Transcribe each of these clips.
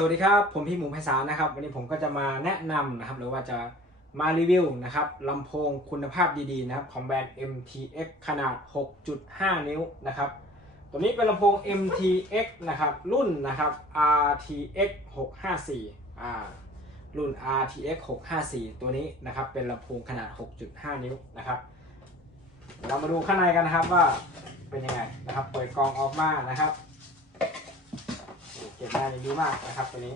สวัสดีครับ ผมพี่หมูไพศาลนะครับ วันนี้ผมก็จะมาแนะนำนะครับ หรือว่าจะมารีวิวนะครับลำโพงคุณภาพดีๆนะครับของแบรนด์ MTX ขนาด 6.5 นิ้วนะครับ ตัวนี้เป็นลำโพง MTX นะครับ รุ่นนะครับ RTX 654อ่ารุ่น RTX 654 ตัวนี้นะครับ เป็นลำโพงขนาด 6.5 นิ้วนะครับ เรามาดูข้างในกันนะครับว่าเป็นยังไงนะครับ เปิดกล่องออกมานะครับ เก็บได้ดีมากนะครับตัวนี้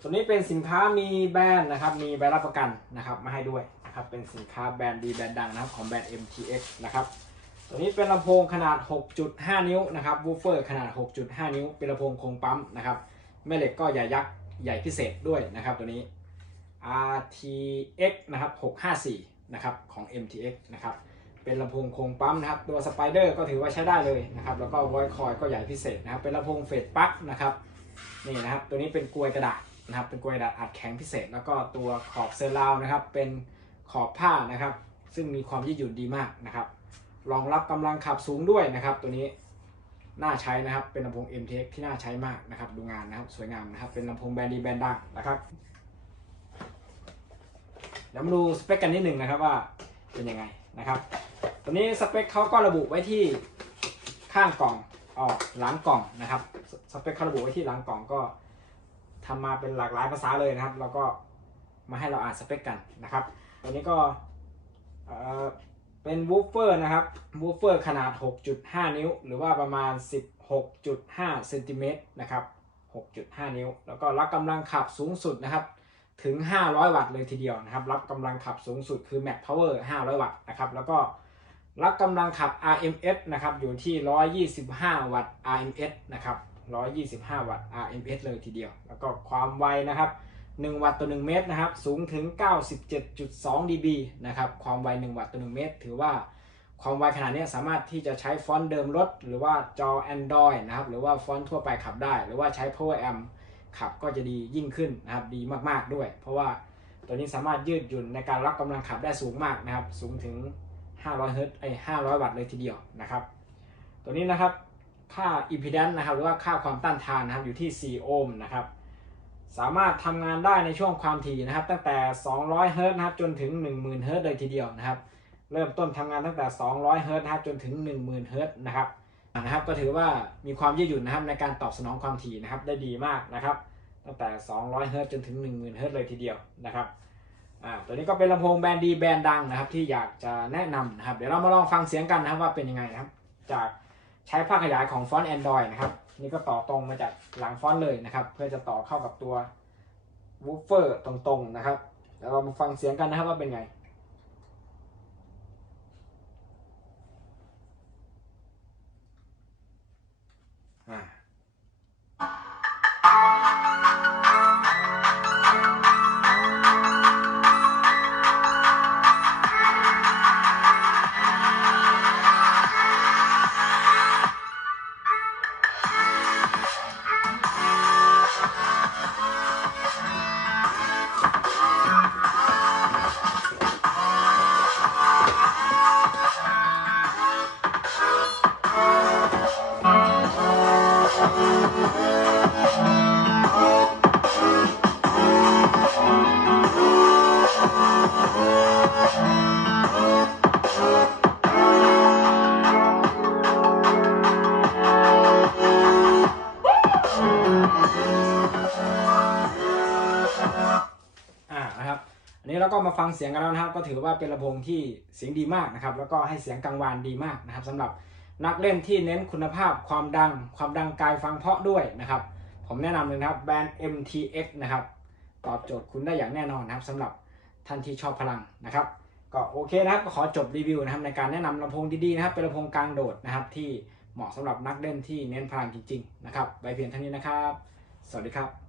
ตัวนี้เป็นสินค้ามีแบรนด์นะครับ มีใบรับประกันนะครับมาให้ด้วยนะครับ เป็นสินค้าแบรนด์ดีแบรนด์ดังนะครับของแบรนด์ MTX นะครับ ตัวนี้เป็นลำโพงขนาด 6.5 นิ้วนะครับวูฟเฟอร์ขนาด 6.5 นิ้ว เป็นลำโพงโครงปั๊มนะครับแม่เหล็กก็ใหญ่ยักษ์ใหญ่พิเศษด้วยนะครับตัวนี้ RTX นะครับ 654 นะครับของ MTX นะครับ เป็นลำโพงโครงปั๊มนะครับ ตัวสไปเดอร์ก็ถือว่าใช้ได้เลยนะครับ แล้วก็วอยคอยก็ใหญ่พิเศษนะครับ เป็นลำโพงเฟดปั๊กนะครับ นี่นะครับ ตัวนี้เป็นกลวยกระดาษนะครับ เป็นกลวยกระดาษอัดแข็งพิเศษ แล้วก็ตัวขอบเซอร์ราวนะครับ เป็นขอบผ้านะครับ ซึ่งมีความยืดหยุ่นดีมากนะครับรองรับกำลังขับสูงด้วยนะครับ ตัวนี้น่าใช้นะครับ เป็นลำโพง MTX ที่น่าใช้มากนะครับ ดูงานนะครับ สวยงามนะครับ เป็นลำโพงแบรนด์ดีแบรนด์ดังนะครับ เดี๋ยวมาดูสเปคกันนิดหนึ่งนะครับว่า เป็นยังไงนะครับตัวนี้สเปคเขาก็ระบุไว้ที่ข้างกล่องออกหลังกล่องนะครับสเปคเขาระบุไว้ที่หลังกล่องก็ทำมาเป็นหลากหลายภาษาเลยนะครับ แล้วก็มาให้เราอ่านสเปคกันนะครับตัวนี้ก็เอ่อเป็นวูฟเฟอร์นะครับวูฟเฟอร์ขนาด 6.5 นิ้ว หรือว่าประมาณ 16.5เซนติเมตรนะครับ 6.5 นิ้ว แล้วก็รับกำลังขับสูงสุดนะครับ ถึง 500 วัตต์เลยทีเดียวนะครับ รับกำลังขับสูงสุดคือ Max Power 500 วัตต์นะครับ แล้วก็รับกำลังขับ RMS นะครับ อยู่ที่ 125 วัตต์ RMS นะครับ 125 วัตต์ RMS เลยทีเดียว แล้วก็ความไวนะครับ 1 วัตต์ต่อ 1 เมตรนะครับ สูงถึง 97.2 dB นะครับ ความไว 1 วัตต์ต่อ 1 เมตร ถือว่าความไวขนาดนี้สามารถที่จะใช้ฟอนต์เดิมรถ หรือว่าจอ Android นะครับ หรือว่าฟอนต์ทั่วไปขับได้ หรือว่าใช้ Power Amp ขับก็จะดียิ่งขึ้นนะครับดีมากๆด้วย เพราะว่าตัวนี้สามารถยืดหยุ่นในการรับกำลังขับได้สูงมากนะครับ สูงถึง 500เฮิรต์ไอ้500 วัตต์เลยทีเดียวนะครับ ตัวนี้นะครับค่า impedance นะครับหรือว่าค่าความต้านทานนะครับอยู่ที่ 4 โอห์มนะครับ สามารถทำงานได้ในช่วงความถี่นะครับ ตั้งแต่ 200 เฮิรต์นะครับจนถึง 10,000 เฮิรต์เลยทีเดียวนะครับ เริ่มต้นทำงานตั้งแต่ 200 เฮิรต์นะครับจนถึง 10,000 เฮิรต์นะครับ นะครับก็ถือว่ามีความยืดหยุ่นนะครับในการตอบสนองความถี่นะครับได้ดีมากนะครับตั้งแต่ 200 เฮิรตซ์จนถึง 10,000 เฮิรตซ์เลยทีเดียวนะครับอ่าตัวนี้ก็เป็นลำโพงแบรนด์ดีแบรนด์ดังนะครับที่อยากจะแนะนำนะครับเดี๋ยวเรามาลองฟังเสียงกันนะครับว่าเป็นยังไงนะครับ จากใช้ภาคขยายของฟอนต์ Android นะครับนี่ก็ต่อตรงมาจากหลังฟอนต์เลยนะครับเพื่อจะต่อเข้ากับตัววูฟเฟอร์ตรงๆนะครับเดี๋ยวเรามาฟังเสียงกันนะครับว่าเป็นไง อ่ อันนี้เราก็มาฟังเสียงกันแล้วนะครับ ก็ถือว่าเป็นลำโพงที่เสียงดีมากนะครับ แล้วก็ให้เสียงกังวานดีมากนะครับสำหรับนักเล่นที่เน้นคุณภาพความดัง ความดังไกลฟังเพาะด้วยนะครับ ผมแนะนำเลยครับแบรนด์ MTX นะครับตอบโจทย์คุณได้อย่างแน่นอนนะครับสำหรับท่านที่ชอบพลังนะครับ ก็โอเคนะครับก็ขอจบรีวิวนะครับ ในการแนะนำลำโพงดีๆนะครับ เป็นลำโพงกลางโดดนะครับ ที่เหมาะสำหรับนักเล่นที่เน้นพลังจริง ๆ นะครับไว้เพียงเท่านี้นะครับ สวัสดีครับ